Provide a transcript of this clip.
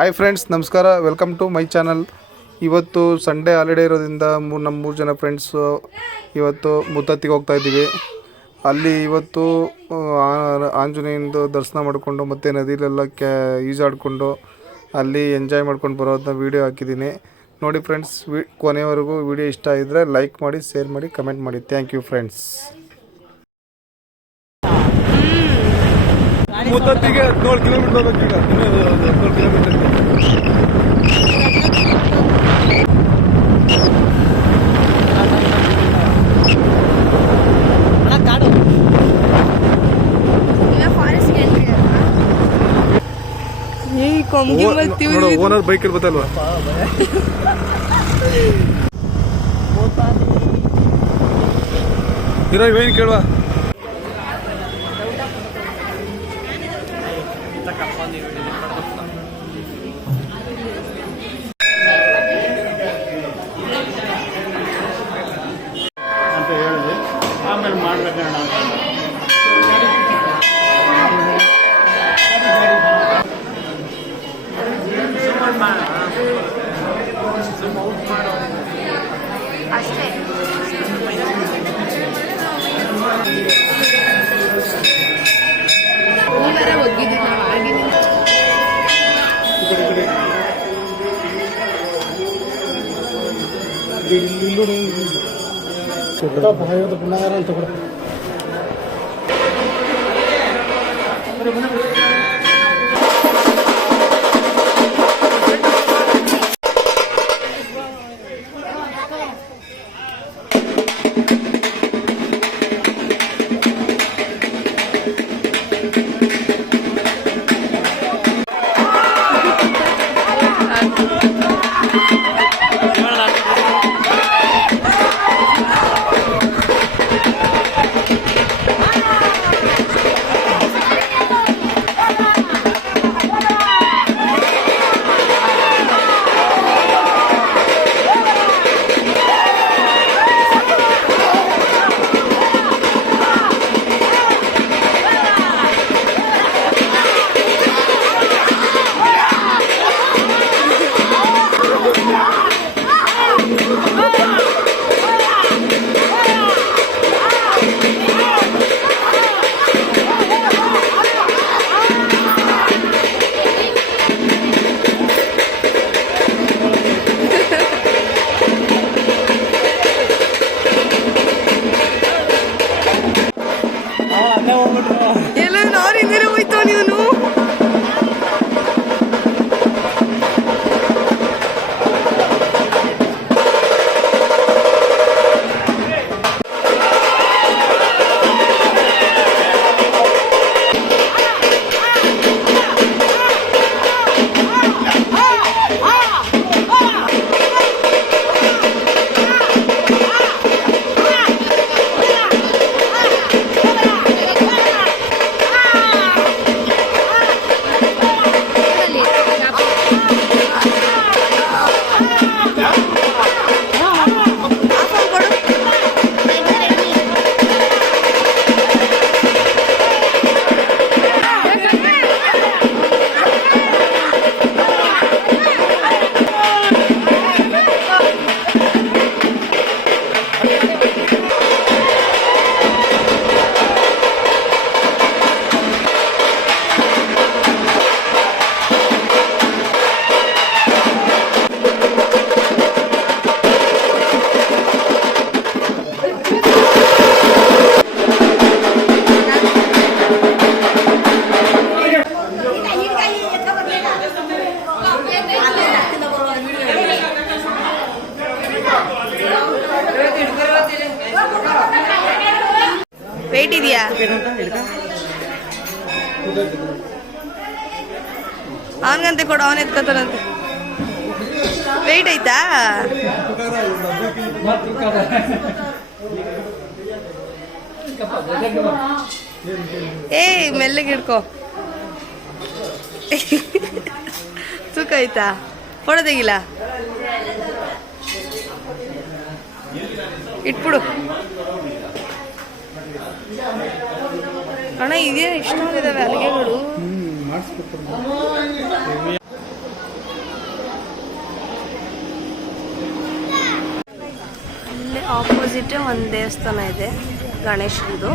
Hi friends, ನಮಸ್ಕಾರ. Welcome to my channel. ಇವತ್ತು Sunday holiday ಇರೋದ್ರಿಂದ ನಮ್ಮ 3 ಜನ ಫ್ರೆಂಡ್ಸು ಇವತ್ತು ಮುತ್ತತ್ತಿಗೆ ಹೋಗ್ತಾ ಇದ್ದೀವಿ. ಅಲ್ಲಿ ಇವತ್ತು ಆಂಜನೇಯಂದು ದರ್ಶನ ಮಾಡಿಕೊಂಡು ಮತ್ತು ನದಿಲೆಲ್ಲ ಈಜಾಡಿಕೊಂಡು ಅಲ್ಲಿ ಎಂಜಾಯ್ ಮಾಡ್ಕೊಂಡು ಬರೋದನ್ನ ವೀಡಿಯೋ ಹಾಕಿದ್ದೀನಿ. ನೋಡಿ ಫ್ರೆಂಡ್ಸ್, ಕೊನೆವರೆಗೂ ವೀಡಿಯೋ ಇಷ್ಟ ಆಗಿದ್ರೆ ಲೈಕ್ ಮಾಡಿ, ಶೇರ್ ಮಾಡಿ, ಕಮೆಂಟ್ ಮಾಡಿ. Thank you friends. ಮುತ್ತತ್ತಿಗೆ 17 ಕಿಲೋಮೀಟರ್ ಹೋಗೋದು. ಈಗ 17 ಕಿಲೋಮೀಟರ್ ಓನರ್ ಬೈಕಲ್ಲಿ ಬತ್ತಲ್ವಾ? ಇರೋ ಏನು ಕೇಳುವ. ಅಂತ ಹೇಳಿದೆ, ಆಮೇಲೆ ಮಾಡ್ಬೇಕಣ್ಣ ಅಂತ. ಅಷ್ಟೇ ಒಗ್ಗಿದ್ದೀವಿ ನಾವು ಆಗಿದ್ದೀವಿ. ಪುನಃ ಅಂತ ಕೂಡ ಎಲ್ಲ ನಾರಿಂದೇನೆ ಹೋಯ್ತಾವ ನೀನು. ವೇಟ್ ಇದೆಯಾ? ಅವನಿಗಂತೆ ಕೊಡು, ಅವನ ಎತ್ಕೋತಾನಂತೆ. ವೇಟ್ ಆಯ್ತಾ? ಏಯ್ ಮೆಲ್ಲಗೆ ಹಿಡ್ಕೋ. ತೂಕ ಆಯ್ತಾ? ಫೋಟೋ ತೆಗಿಲ್ಲ, ಇಟ್ಬಿಡು. ಅಣ್ಣ ಇದೇ ಇಷ್ಟೊಂದಿದ್ದಾವೆ ಅಲ್ಲಿಗೆಗಳು. ಆಪೋಸಿಟ್ ಒಂದು ದೇವಸ್ಥಾನ ಇದೆ ಗಣೇಶಂದು.